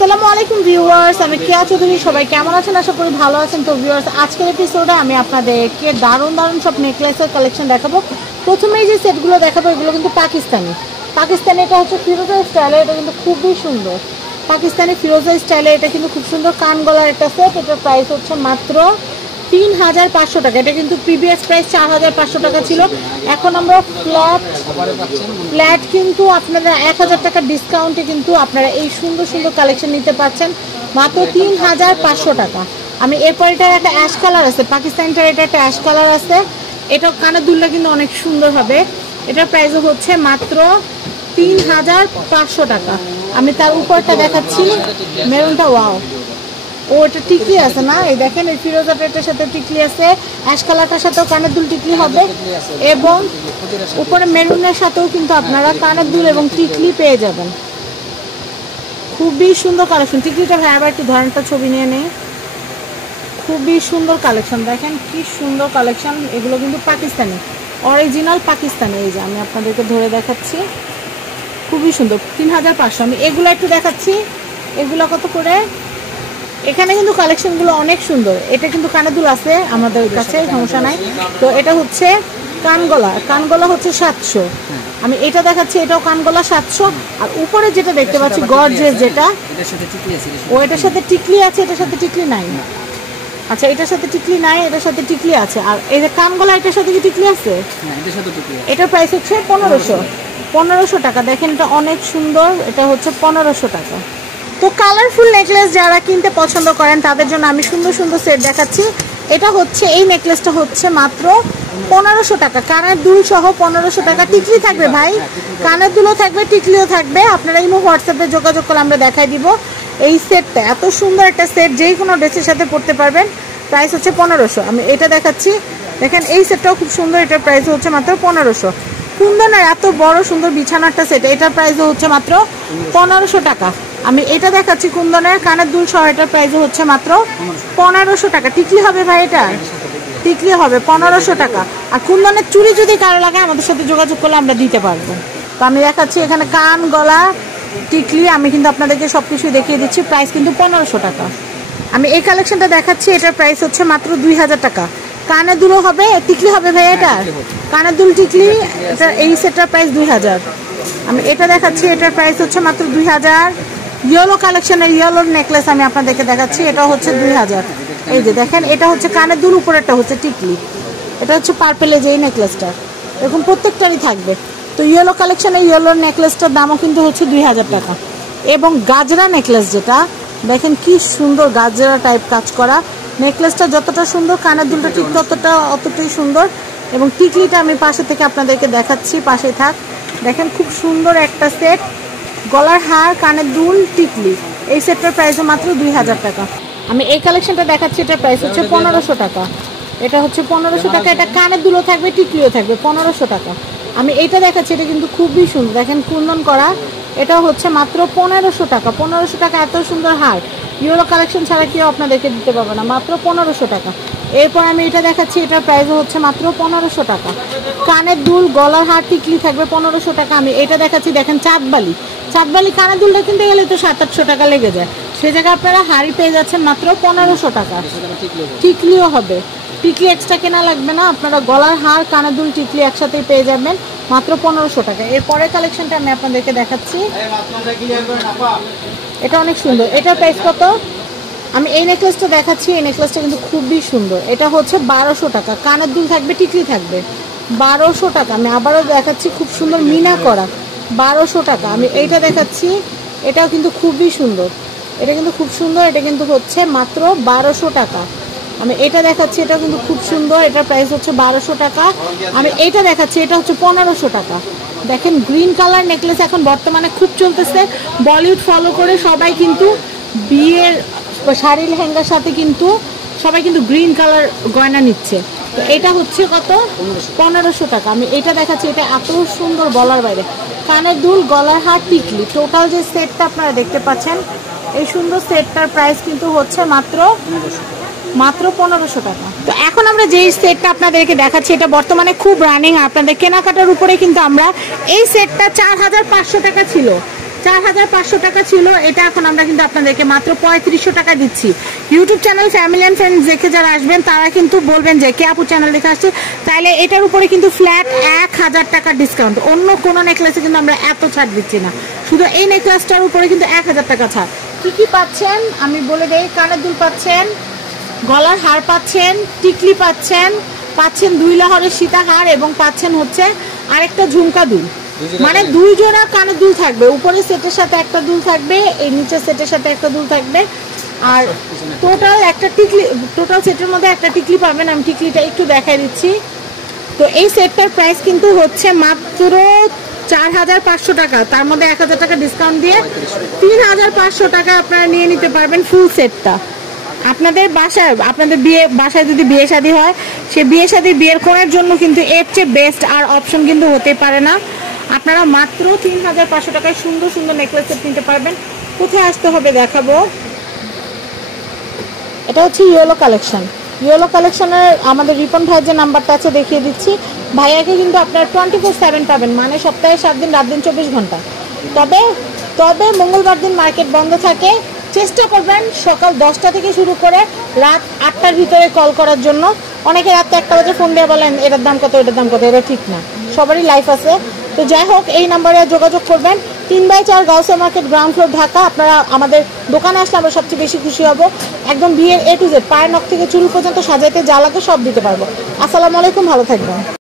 আসসালামু আলাইকুম ভিউয়ার্স, আমি কেয়া চৌধুরী। সবাই কেমন আছেন? আশা করি ভালো আছেন। তো ভিউয়ার্স, আজকের এপিসোডে আমি আপনাদেরকে দারুণ দারুণ সব নেকলেসের কালেকশন দেখাবো। প্রথমেই যে সেটগুলো দেখাবো এগুলো কিন্তু পাকিস্তানি। এটা হচ্ছে ফিরোজা স্টাইলে, এটা কিন্তু খুবই সুন্দর। পাকিস্তানি ফিরোজা স্টাইলে এটা কিন্তু খুব সুন্দর কান গলার একটা সেট। এটার প্রাইস হচ্ছে মাত্র ৩,৫০০ টাকা। এটা কিন্তু প্রিভিয়াস প্রাইস ৪,৫০০ টাকা ছিল। এখন আমরা ফ্ল্যাট কিন্তু আপনারা ১,০০০ টাকা ডিসকাউন্টে কিন্তু আপনারা এই সুন্দর সুন্দর কালেকশন নিতে পারছেন মাত্র ৩,৫০০ টাকা। আমি এরপর এটার একটা অ্যাশ কালার আছে, পাকিস্তানিটার এটা একটা অ্যাশ কালার আছে। এটা কানের দুলটা কিন্তু অনেক সুন্দর হবে। এটার প্রাইস হচ্ছে মাত্র ৩,৫০০ টাকা। আমি তার উপরটা দেখাচ্ছি, মেরুনটা। ওয়াও, ও এটা টিকলি আছে না? এই দেখেন, এই ফিরোজাটার সাথে টিকলি আছে, অ্যাশ কালারটার সাথেও কানের দুল টিকলি হবে, এবং উপরে মেরুনের সাথেও কিন্তু আপনারা কানের দুল এবং টিকলি পেয়ে যাবেন। খুবই সুন্দর কালেকশন। টিকলিটা ভাই আবার একটু ধরনটা ছবি নিয়ে নেই। খুবই সুন্দর কালেকশন, দেখেন কি সুন্দর কালেকশন। এগুলো কিন্তু পাকিস্তানি, অরিজিনাল পাকিস্তানি। এই যে আমি আপনাদেরকে ধরে দেখাচ্ছি, খুবই সুন্দর। ৩,৫০০। আমি এগুলো একটু দেখাচ্ছি, এগুলো কত করে। এখানে কিন্তু কালেকশনগুলো অনেক সুন্দর। এটা কিন্তু কানের দুল আছে আমাদের কাছে, সমস্যা নাই। তো এটা হচ্ছে কানগলা হচ্ছে ৭০০। আমি এটা দেখাচ্ছি, এটাও কানগলা ৭০০। আর উপরে যেটা দেখতে পাচ্ছি গর্জিয়াস, যেটা ও এটার সাথে টিকলি আছে, এটার সাথে টিকলি নাই। আচ্ছা, এটার সাথে টিকলি নাই, এটার সাথে টিকলি আছে। আর এই যে কানগলা, এটার সাথে কি টিকলি আছে? এটার প্রাইস হচ্ছে ১৫০০ টাকা। দেখেন এটা অনেক সুন্দর। এটা হচ্ছে ১৫০০ টাকা। তো কালারফুল নেকলেস যারা কিনতে পছন্দ করেন তাদের জন্য আমি সুন্দর সুন্দর সেট দেখাচ্ছি। এটা হচ্ছে, এই নেকলেসটা হচ্ছে মাত্র ১৫০০ টাকা। কানের দুল সহ ১৫০০ টাকা। টিকলি থাকবে ভাই, কানের দুলও থাকবে, টিকলিও থাকবে। আপনারা ইমো হোয়াটসঅ্যাপে যোগাযোগ করলে আমরা দেখাই দিব। এই সেটটা এত সুন্দর একটা সেট, যেই কোনো ড্রেসের সাথে পরতে পারবেন। প্রাইস হচ্ছে ১৫০০। আমি এটা দেখাচ্ছি, দেখেন এই সেটটাও খুব সুন্দর। এটার প্রাইস হচ্ছে মাত্র ১৫০০। কুন্দনের এত বড় সুন্দর বিছানাটা সেট, এটার প্রাইস হচ্ছে মাত্র ১৫০০ টাকা। আমি এটা দেখাচ্ছি কুন্দনের কানের দুল সহ, এটার প্রাইস হচ্ছে মাত্র ১৫০০ টাকা। টিকলি হবে ভাই, এটা টিকলি হবে ১৫০০ টাকা। আর কুন্দনের চুড়ি যদি কারো লাগে আমাদের সাথে যোগাযোগ করলে আমরা দিতে পারবো। তো আমি দেখাচ্ছি এখানে কান, গলা, টিকলি, আমি কিন্তু আপনাদেরকে সবকিছুই দেখিয়ে দিচ্ছি। প্রাইস কিন্তু ১৫০০ টাকা। আমি এই কালেকশনটা দেখাচ্ছি, এটার প্রাইস হচ্ছে মাত্র ২,০০০ টাকা। কানের দুলও হবে, টিকলি হবে ভাই, এটা কানের দুল টিকলি। এটা এই সেটটার প্রাইস ২,০০০। আমি এটা দেখাচ্ছি, এটার প্রাইস হচ্ছে মাত্র ২,০০০। ইয়েলো কালেকশনের ইয়েলোর নেকলেস আমি আপনাদেরকে দেখাচ্ছি, এটা হচ্ছে ২,০০০। এই যে দেখেন, এটা হচ্ছে কানের দুল, উপরেরটা হচ্ছে টিকলি। এটা হচ্ছে পার্পেলে যে এই নেকলেসটা, এরকম প্রত্যেকটারই থাকবে। তো ইয়েলো কালেকশনের ইয়েলোর নেকলেসটার দামও কিন্তু হচ্ছে ২,০০০ টাকা। এবং গাজরা নেকলেস, যেটা দেখেন কি সুন্দর গাজরা টাইপ কাজ করা নেকলেসটা। যতটা সুন্দর, কানের দুলটা ঠিক অতটাই সুন্দর। এবং টিকলিটা আমি পাশে থেকে আপনাদেরকে দেখাচ্ছি, পাশে থাক। দেখেন খুব সুন্দর একটা সেট, গলার হার, কানের দুল, টিকলি। এই সেটটার প্রাইসও মাত্র ২,০০০ টাকা। আমি এই কালেকশনটা দেখাচ্ছি, এটার প্রাইস হচ্ছে ১৫০০ টাকা। এটা হচ্ছে ১৫০০ টাকা। এটা কানের দুলও থাকবে, টিকলিও থাকবে, ১৫০০ টাকা। আমি এইটা দেখাচ্ছি, এটা কিন্তু খুবই সুন্দর, দেখেন কুন্দন করা। এটা হচ্ছে মাত্র ১৫০০ টাকা। ১৫০০ টাকা এত সুন্দর হার ইউরো কালেকশন ছাড়া কেউ আপনাদেরকে দিতে পারবে না, মাত্র ১৫০০ টাকা। এরপর আমি এটা দেখাচ্ছি, এটার প্রাইসও হচ্ছে মাত্র ১৫০০ টাকা। কানের দুল, গলার হার, টিকলি থাকবে ১৫০০ টাকা। আমি এটা দেখাচ্ছি, দেখেন চাঁদবালি কানের দুলটা কিনতে গেলে তো ৭০০-৮০০ টাকা লেগে যায়। সে জায়গায় আপনারা হাড়ি পেয়ে যাচ্ছেন মাত্র ১৫০০ টাকা। টিকলিও হবে, টিকলি এক্সট্রা কেনা লাগবে না। আপনারা গলার হার, কানের দুল, টিকলি একসাথেই পেয়ে যাবেন মাত্র ১৫০০ টাকা। এরপরের কালেকশনটা আমি আপনাদেরকে দেখাচ্ছি, এটা অনেক সুন্দর। এটার প্রাইস কত? আমি এই নেকলেসটা দেখাচ্ছি, এই নেকলেসটা কিন্তু খুবই সুন্দর। এটা হচ্ছে ১২০০ টাকা। কানের দুল থাকবে, টিকলি থাকবে, ১২০০ টাকা। আমি আবারও দেখাচ্ছি, খুব সুন্দর মিনা করা, ১২০০ টাকা। আমি এইটা দেখাচ্ছি, এটাও কিন্তু খুবই সুন্দর। এটা কিন্তু খুব সুন্দর, এটা কিন্তু হচ্ছে মাত্র ১২০০ টাকা। আমি এটা দেখাচ্ছি, এটা কিন্তু খুব সুন্দর। এটার প্রাইস হচ্ছে ১২০০ টাকা। আমি এইটা দেখাচ্ছি, এটা হচ্ছে ১৫০০ টাকা। দেখেন গ্রিন কালার নেকলেস এখন বর্তমানে খুব চলতেছে। বলিউড ফলো করে সবাই কিন্তু বিয়ের শাড়ি লেহেঙ্গার সাথে কিন্তু সবাই কিন্তু গ্রিন কালার গয়না নিচ্ছে। তো এটা হচ্ছে কত? ১৫০০ টাকা। আমি এটা দেখাচ্ছি, এটা এত সুন্দর বলার বাইরে। কানের দুল, গলার হার, টিকলি, টোটাল যে সেটটা আপনারা দেখতে পাচ্ছেন, এই সুন্দর সেটটার প্রাইস কিন্তু হচ্ছে মাত্র ১৫০০ টাকা। তো এখন আমরা যেই সেটটা আপনাদেরকে দেখাচ্ছি, এটা বর্তমানে খুব রানিং। আপনাদের কেনাকাটার উপরে কিন্তু আমরা এই সেটটা ৪,৫০০ টাকা ছিল, 4500 টাকা ছিল, এটা এখন আমরা কিন্তু আপনাদেরকে মাত্র 3500 টাকা দিচ্ছি। YouTube channel family and friends দেখে যারা আসবেন তারা কিন্তু বলবেন যে কে আপু চ্যানেল দেখে আসছে, তাহলে এটার উপরে কিন্তু ফ্ল্যাট 1000 টাকার ডিসকাউন্ট। অন্য কোনো নেকলেসে কিন্তু আমরা এত ছাড় দিচ্ছি না, শুধু এই নেকলেসটার উপরে কিন্তু 1000 টাকা ছাড়। কি কি পাচ্ছেন আমি বলে দেই, কানের দুল পাচ্ছেন, গলার হার পাচ্ছেন, টিকলি পাচ্ছেন, পাচ্ছেন 2 লহরের সীতাহার এবং পাচ্ছেন হচ্ছে আরেকটা ঝুমকা দুল, মানে 2 জোড়া কানের দুল থাকবে। উপরে সেটের সাথে একটা দুল থাকবে, এই নিচের সেটের সাথে একটা দুল থাকবে, আর টোটাল একটা টিকলি, টোটাল সেটের মধ্যে একটা টিকলি পাবেন। আমি টিকলিটা একটু দেখাই দিচ্ছি। তো এই সেটটার প্রাইস কিন্তু হচ্ছে মাত্র 4500 টাকা, তার মধ্যে 1000 টাকা ডিসকাউন্ট দিয়ে 3500 টাকা আপনারা নিয়ে নিতে পারবেন ফুল সেটটা। আপনাদের বাসায়, আপনাদের বাসায় যদি বিয়ে শাদী হয়, সে বিয়ে শাদী বিয়ের কোণের জন্য কিন্তু এর চেয়ে বেস্ট আর অপশন কিন্তু হতে পারে না। আপনারা মাত্র 3500 টাকায় সুন্দর সুন্দর নেকলেস সেট নিতে পারবেন। কোথায় আসতে হবে দেখাবো। এটা হচ্ছে ইয়েলো কালেকশন। ইয়েলো কালেকশনের আমাদের রিপন ভাইয়ের যে নাম্বারটা আছে দেখিয়ে দিচ্ছি। ভাইয়াকে কিন্তু আপনার 24/7 পাবেন, মানে সপ্তাহে 7 দিন, রাত দিন 24 ঘন্টা। তবে মঙ্গলবার দিন মার্কেট বন্ধ থাকে। চেষ্টা করবেন সকাল 10টা থেকে শুরু করে রাত 8টার ভিতরে কল করার জন্য। অনেকে রাত 1টা বাজে ফোন দিয়ে বলেন এটার দাম কত, এটার দাম কত, এটা ঠিক না, সবারই লাইফ আছে। তো যাই হোক, এই নাম্বারে যোগাযোগ করবেন। 3/4 Gausia market, ground floor, Dhaka. আপনারা আমাদের দোকানে আসলে আমরা সবচেয়ে বেশি খুশি হব। একদম বিয়ের A to Z, পায়ের নখ থেকে চুল পর্যন্ত সাজাইতে যা লাগে সব দিতে পারবো। আসসালামু আলাইকুম, ভালো থাকবেন।